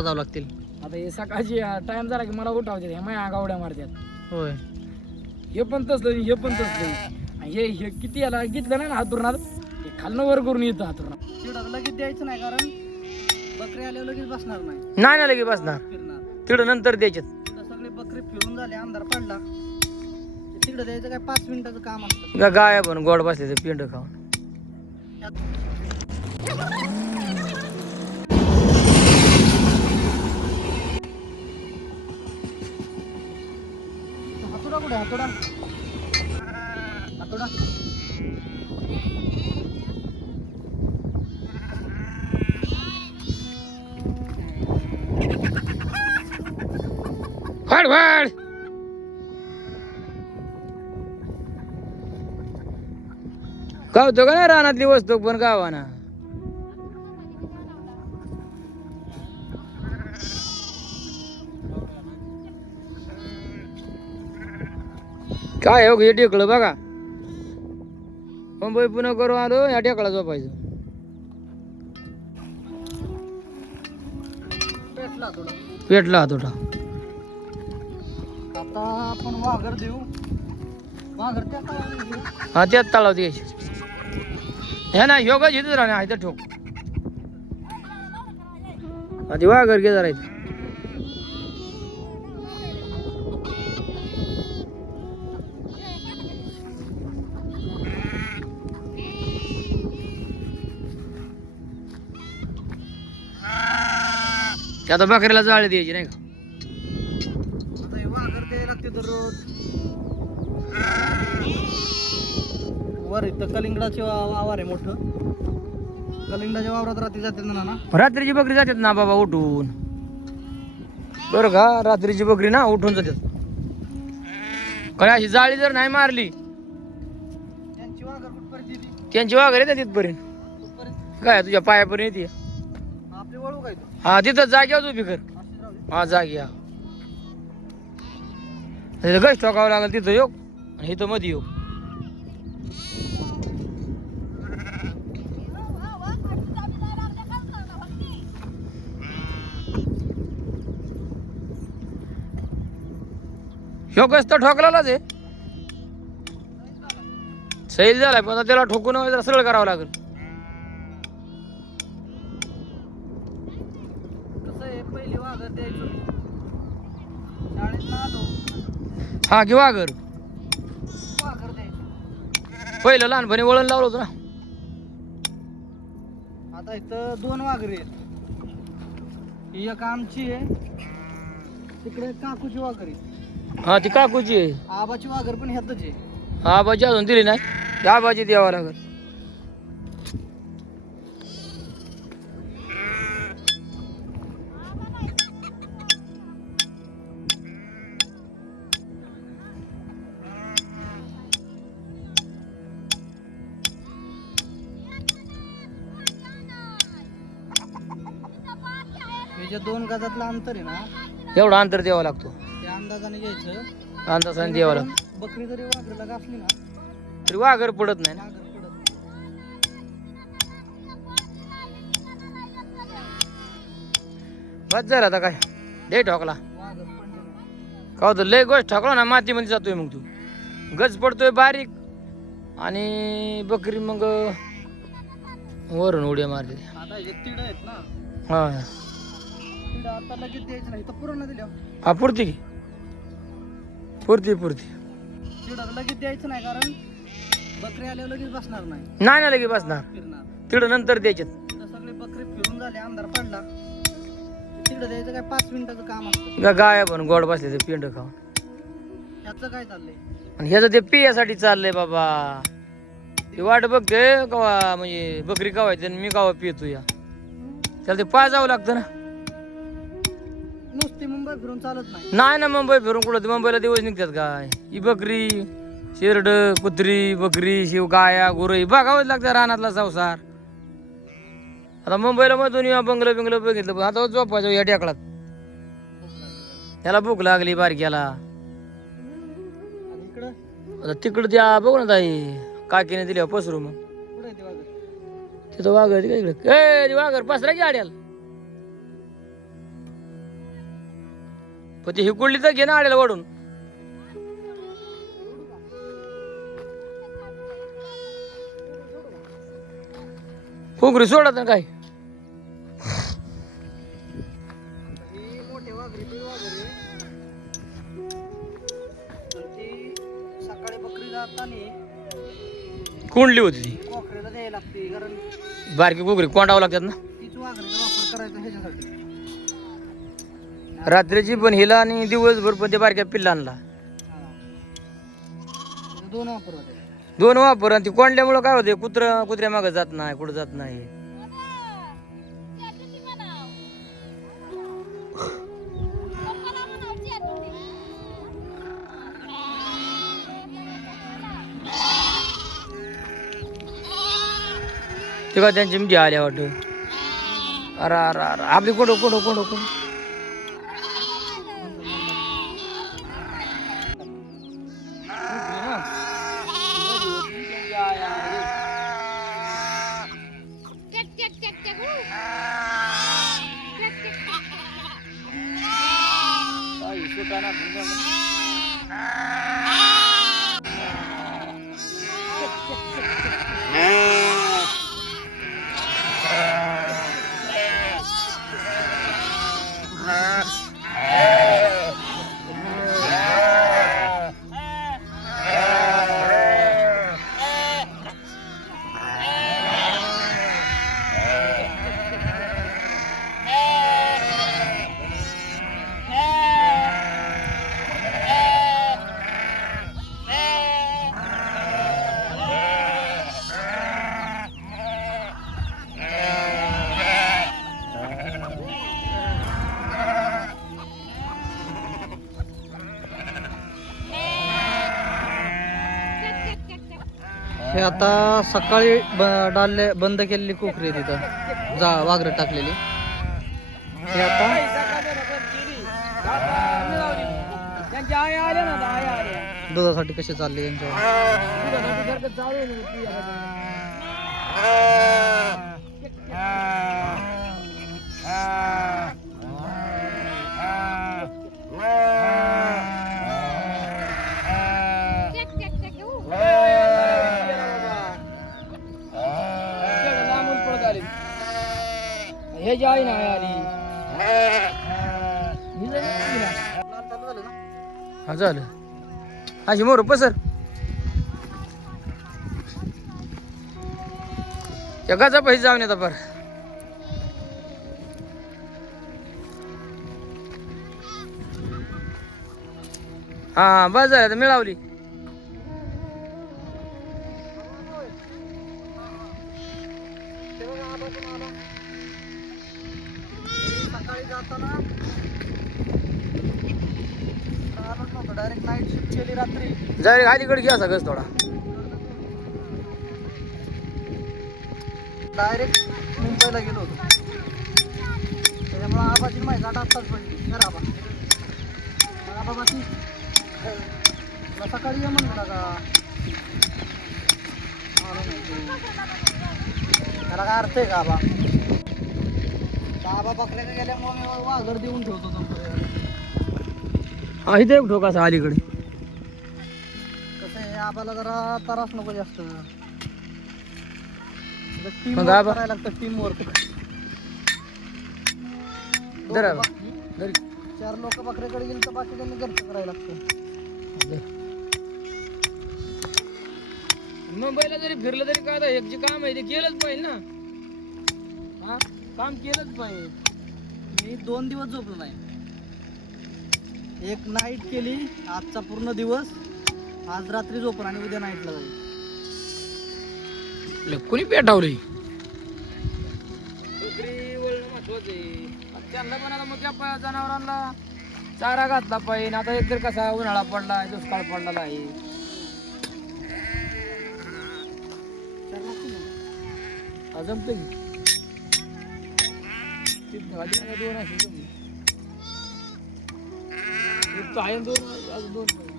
जावं लागतील. आता हे सकाळची टाइम झाला की मला उठावतात हे माझ्या गावड्या मारतात होय. हे पण तसलं हे पण तसलं. आणि हे हे किती याला घेतलं ना हातुरणात? हे खालनं वर करून येतं हातुरणात. लगेच द्यायचं नाही कारण बकरी आल्यावर लगेच बसणार नाही. नाही ना लगे बसणार. फिरणार. तिकडं नंतर द्यायचे तिथं सगळे बकरी फिरून झाले अंधार पडला. की तिकडे द्यायचं काय पाच मिनिटाचं काम असतं. गा- गाय पण गोड बसले ते पिंड खाऊन. कुठे हातोडा. हातोडा. फाड फाड. गावतो का नाही रानातली वस्तू पण गावाना? काय हो हे टेकलं बघा. मुंबई पुणे करू आलो या टेकला झोपायचं. पेटला हातोटा आता आपण वाघर देऊ. वाघर त्या हा त्यात तळावती घ्यायची. हे ना योगा जिथेच राहणे आहे तर ठोक. आधी वाघर घे जरा ते आता बकरीला जाळी द्यायची नाही का? आता वाघर द्यायला लागते दररोज. वर इथं कलिंगडाचे वावर आहे मोठं. कलिंगडाच्या वावरात रात्री जाते ना ना रात्रीची बकरी जातात ना बाबा उठून. बरं का रात्रीची बकरी ना उठून जातात. काय अशी जाळी जर नाही मारली त्यांची वाघर वाघर येतात तिथपर्यंत. काय तुझ्या पायापर्यंत येते. हा तिथं जाग्यावर उभी कर. हा जागी हा. तिथं गश ठोकावं लागेल तिथं योग आणि इथं मध्ये योग ह्यो गश तर ठोकलाच आहे. सैल झालाय पण त्याला ठोकून जरा सरळ करावं लागेल. हा घर वाघर. पहिलं लहानपणी वळण लावलं होतं ना. आता इथं दोन वाघरी आहेत. ही एक आमची आहे. तिकडे काकूची वाघरी. हा ती काकूची आहे. आबाची वाघर पण ह्यातच आहे. आबाची अजून दिली नाही. त्या आबाची द्यावं लागेल. गजातलं अंतर आहे ना? एवढं अंतर द्यावं लागतो. अंदाजाने घ्यायचं. अंदाजाने द्यावं लागतो बकरी जरी वाघरीला घासली ना तरी वाघर पडत नाही ना. वाघर पडत बस झालं आता काय? लय ठोकला. वाघर पडले नाही. का होतं लय गोष्ट ठोकला ना मातीमध्ये जातोय मग तू. गज पडतोय बारीक. आणि बकरी मग वरून उड्या मारते. आता हे तिड आहेत ना. हा. तिड आता लगेच द्यायचं नाही. तर पुरण दिल्या हा पुरती की? पुरती पुरती. लगेच द्यायचं नाही कारण बकरी आल्यावर लगेच बसणार नाही. नाही ना लगे बसणार. फिरणार. तिकडं नंतर द्यायचे तिथं सगळे बकरी फिरून झाले अंधार पडला. तिकडे द्यायचं काय? पाच मिनिटाचं काम असतं. गा गाय पण गोड बसले ते पिंड खाऊन. ह्याचं काय चाललंय? आणि ह्याचं ते पियासाठी चाललंय बाबा. ती वाट बघते कवा म्हणजे बकरी कवा येते आणि मी कवा पितो या. त्याला ते पाजावं लागतं ना. नुसती मुंबई फिरून चालत नाही. नाही ना मुंबई फिरून कुठं? ते मुंबईला दिवस निघतात काय? ही बकरी शेरड कुत्री बकरी शिव गाया गुरई बघावंच लागतं रानातला संसार. आता मुंबईला मधून या बंगलं बिंगलं बघितलं पण आता झोपायचं या टेकळात त्याला भूक लागली बारक्याला. आता तिकडं त्या बघू ना ताई काकीने दिल्या पसरू मग. तिथं वाघर इकडे? ए वाघर पसरा की आड्याला. पण ते हिकुळली तर घे ना आडेला वाढून कोकरी सोडत ना काय? कोंडली होती ती. बारकी कोकरी कोंडावं लागतात ना. रात्रीची पण हिला आणि दिवसभर पण ते बारक्या पिल्लांना. त्याचे दोन वापर होते. दोन वापर आणि ती कोंडल्यामुळं काय होते कुत्र कुत्र्या मागं जात नाही कुठं जात नाही. ते का त्यांची मिठी आल्या वाटत. अरे अरे अरे आपली कोण कोण कोण कोण हे आता सकाळी ब- डालले बंद केलेली कोकरी आहे तिथं. जा वाघरं टाकलेली. हे आता? दुधासाठी कसे चालले त्यांच्या दुधासाठी सारखं चालू आहे ना ती आता. केवढं लांबून पळत आले. हे जे आई नाही आली. ही जरी हा झालं. अशी मोर पसर. त्या गाचा पैसे जाऊन येतात पर हा बस झालं मिळावली. जाय अलीकडे घ्या सगळंच थोडा. डायरेक्ट मुंबईला गेलो होतो. त्याच्यामुळे आबाची माहिती गाठ आत्ताच पडली. तर आबा मग आबा बाकी तुला सकाळी ये म्हणलं का? आलो नाही. त्याला काय अर्थ आहे का आबा? आबा बकऱ्याकडे गेल्यामुळे मी वाघर देऊन ठेवतो तो हा इथे एक ठोकासा अलीकडे. आबाला जरा त्रास नको जास्त. टीम मग आबा- करायला लागतं टीम वर्क जरा. चार लोक बकऱ्याकडे गेले तर बाकी त्यांनी घरचं करायला लागतं. मुंबईला जरी फिरलं तरी काय आता एक जे काम आहे ते केलंच पाहिजे ना. हा? काम केलंच पाहिजे. मी दोन दिवस झोपलो नाही. एक नाईट केली आजचा पूर्ण दिवस. आज रात्री झोपण आणि उद्या नाईटला जाईल. कोणी पेटावली बकरी वळणं महत्वाचं. आहे आता त्यांना पण आता मग त्या जनावरांना चारा घातला पाहिजे. आता एकतर कसा उन्हाळा पडला दुष्काळ पडलेला आहे. हा, जमतं की? ती गाडी मला दोन असेल जमली. एक तर आहे आणि दोन अजून दोन पाहिजे.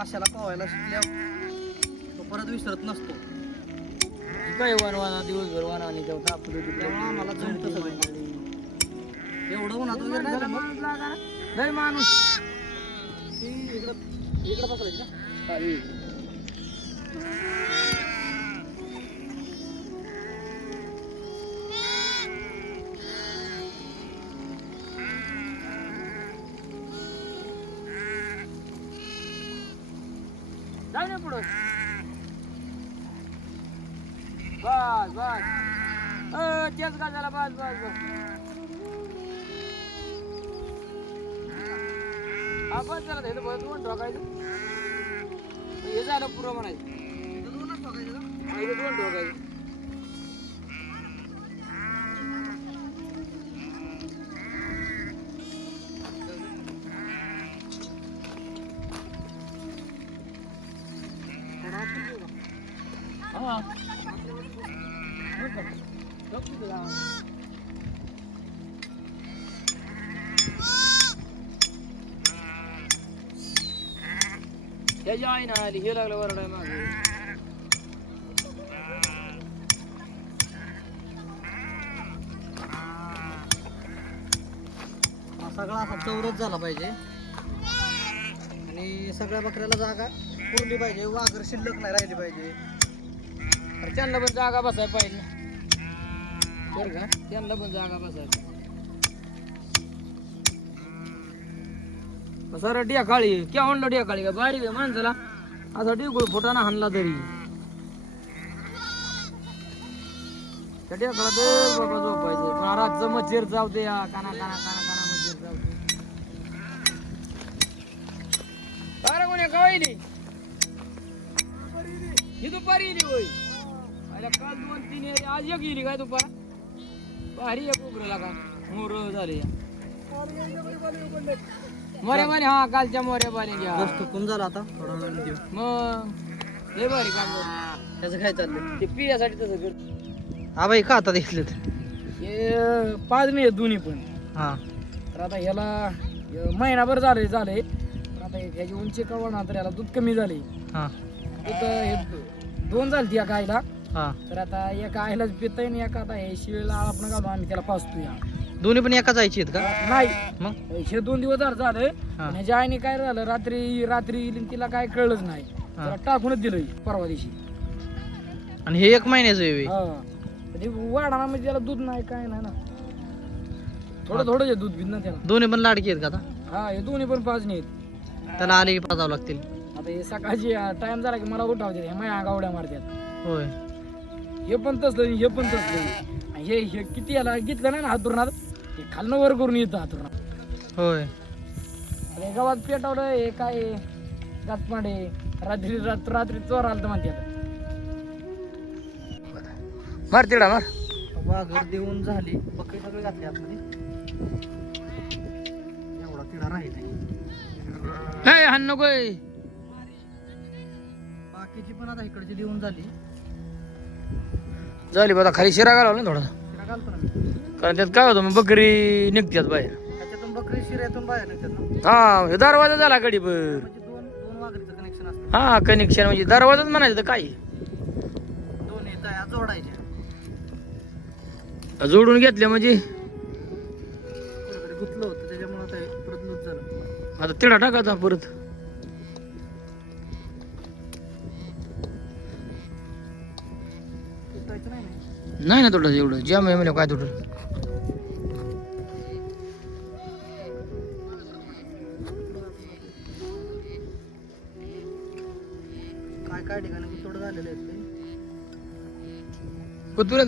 माशाला कवायला शिकल्यावर तो परत विसरत नसतो. काय वनवाना दिवसभर वाना आणि तेव्हा तापलं तिकडे. त्यामुळे आम्हाला जमतं सगळं एवढं उन्हात वगैरे नाही जमत. लय माणूस. ती इकडं इकडं बसवायची ना जाऊ ना पुढं. बस बस. अ, तेच का झाला बस बस. बस आपण चला हे बस दोन ठोकायचं हे झालं पुरं म्हणायचं. इथं दोनच बघायचं दोन ठोकायचं हा त्याची आई ना आली हे लागलं वरडाय मागे सगळा असा चौरच झाला पाहिजे. सगळ्या बकऱ्याला जागा पुरली पाहिजे. वाघर शिल्लक नाही राहिली पाहिजे. अरे त्यांना पण जागा बसायला पाहिजे. बरं का? त्यांना पण जागा बसायला सर डिया क्या म्हणलं डिया का? बारीक आहे माणसाला. असा डिगुळ फुटाना हाणला तरी. त्या टेकला दर बाबा झोपायचं. पण रातचं मच्छर जाऊ या. काना काना काना. ही दुपारी येली होय. अरे काल दोन तीन येली आज एक येली काय दुपार? भारी एक का मोर झाले या. मोऱ्या बाने हा कालच्या मोऱ्या बाने घ्या. बस चुकून झाला आता? थोडा वेळ देऊ. मग लय भारी काम झालं. त्याचं काय चाललंय? ते पियासाठी तसं कर. हा बाई का आता घेतलं हे पाच नाही दोन्ही पण. हा. तर आता ह्याला हे महिनाभर झाले झाले. आता हे- ह्याची उंची कळवा तर याला दूध कमी झाले. हा. दूध हे दोन झाली या गायला. हा. तर आता एका आईलाच पिता आणि एका आता हे शिवेला आपण घालून आम्ही त्याला पाचतो या. दोन्ही पण एका जायची आहेत का? नाही. मग? हे दोन दिवस झाले झाले हा. आणि ह्याच्या आईने काय झालं रात्री रात्री आणि तिला काय कळलंच नाही. त्याला टाकूनच दिलं परवा दिवशी. आणि हे एक महिन्याचं आहे हा. तर ते वाढाना म्हणजे त्याला दूध नाही काय नाही ना. थोडं थोडं दूध बिन ना त्याला. दोन्ही पण लाडकी आहेत का आता? हा हे दोन्ही पण पाच नाही आहेत. त्याला आले की पाजावं लागतील. आता हे सकाळची टाइम झाला की मला उठावते हे माझ्या गावड्या मारतात होय. हे पण तसलं आणि हे पण तसलं. हे हे किती याला घेतलं ना हातुरणात? हे खालनं वर करून येतं हातुरणात. होय. हे गावात पेटवलं हे काय गातपांडे रात्री रात्र रात्री चोर आलं तर म्हणतात मार तिडा मार. वाघर देऊन झाली. बकरी सगळी घातली आतमध्ये. एवढा तिडा राहील हे हाण नकोय बाकीची पण आता इकडची देऊन झाली. झाली बघा खाली शिरा घालावला ना थोडा. तिला घालतो ना मी कारण त्यात काय होतं मग बकरी निघतात बाहेर. त्याच्यातून बकरी शिऱ्यातून बाहेर निघतात ना. हा हे दरवाजा झाला गडी बर म्हणजे दोन दोन वाघरीचं कनेक्शन असतं. हा कनेक्शन म्हणजे दरवाजाच म्हणायचं तर काय? जोडायच्या. जोडून घेतल्या म्हणजे? आता तिडा टाकायचा परत. तुटायचं नाही ना तुटत एवढं. ज्या महिन्या काय तुटत काय काय ठिकाणी झालेलं आहे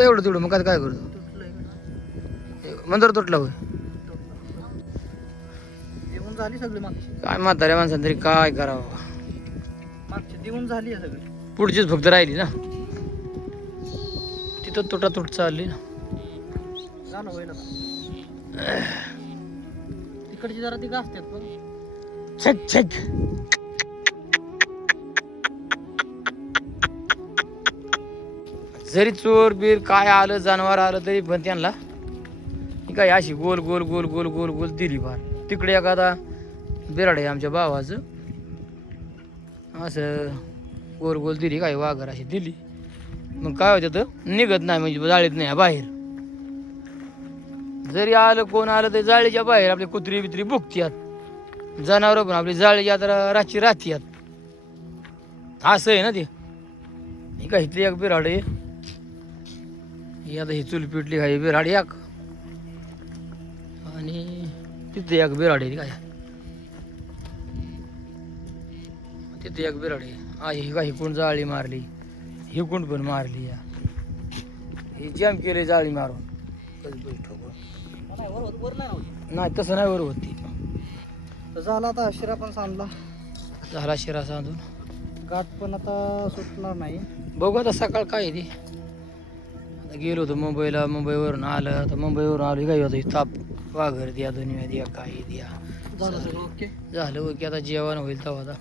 एवढं तुटलं मग काय काय करतो? मंदर तुटला होय. झाली सगळी मागची? काय म्हाताऱ्या माणसाने तरी काय करावं? मागची देऊन झाली आहे सगळी. पुढचीच फक्त राहिली ना? तिथं तुटा तुट चालली ना? झालं होईल आता तिकडची जरा ती गाजतात पण छक छक. जरी चोर बीर काय आलं जनावर आलं तरी पण त्यांना ही काय अशी गोल गोल गोल गोल गोल गोल दिली फार तिकडे एखादा बिराड आहे आमच्या भावाचं. असं गोल गोल दिली काय वाघर अशी दिली. मग काय होतं तर निघत नाही म्हणजे जाळीत नाही बाहेर. जरी आलं कोण आलं तर जाळीच्या बाहेर आपली कुत्री बित्री बुकत्यात जनावर पण आपली जाळीच्या आता रातची राहत्यात. असं आहे ना ते. ही काय इथली एक बिराड. आहे ही आता ही चूल पिटली काय बिराड एक. आणि तिथे एक बिराड आहे काय. तिथे एक बिराड. आहे आई ही काही कोण जाळी मारली. ही कोण पण मारली या. ही जॅम केले जाळी मारून. नाही, वर वर तसं नाही बरोबर होती. तर झाला आता शिरा पण सांडला. झाला शिरा सांधून गाठ पण आता सुटणार नाही. बघू आता सकाळ काय ती. आता गेलो होतो मुंबईला मुंबईवरून आलं आता मुंबईवरून आलो काय होतं ताप वाघर द्या दोन्ही द्या काय द्या. झालं ओके? झालं की आता जेवण होईल तेव्हा आता.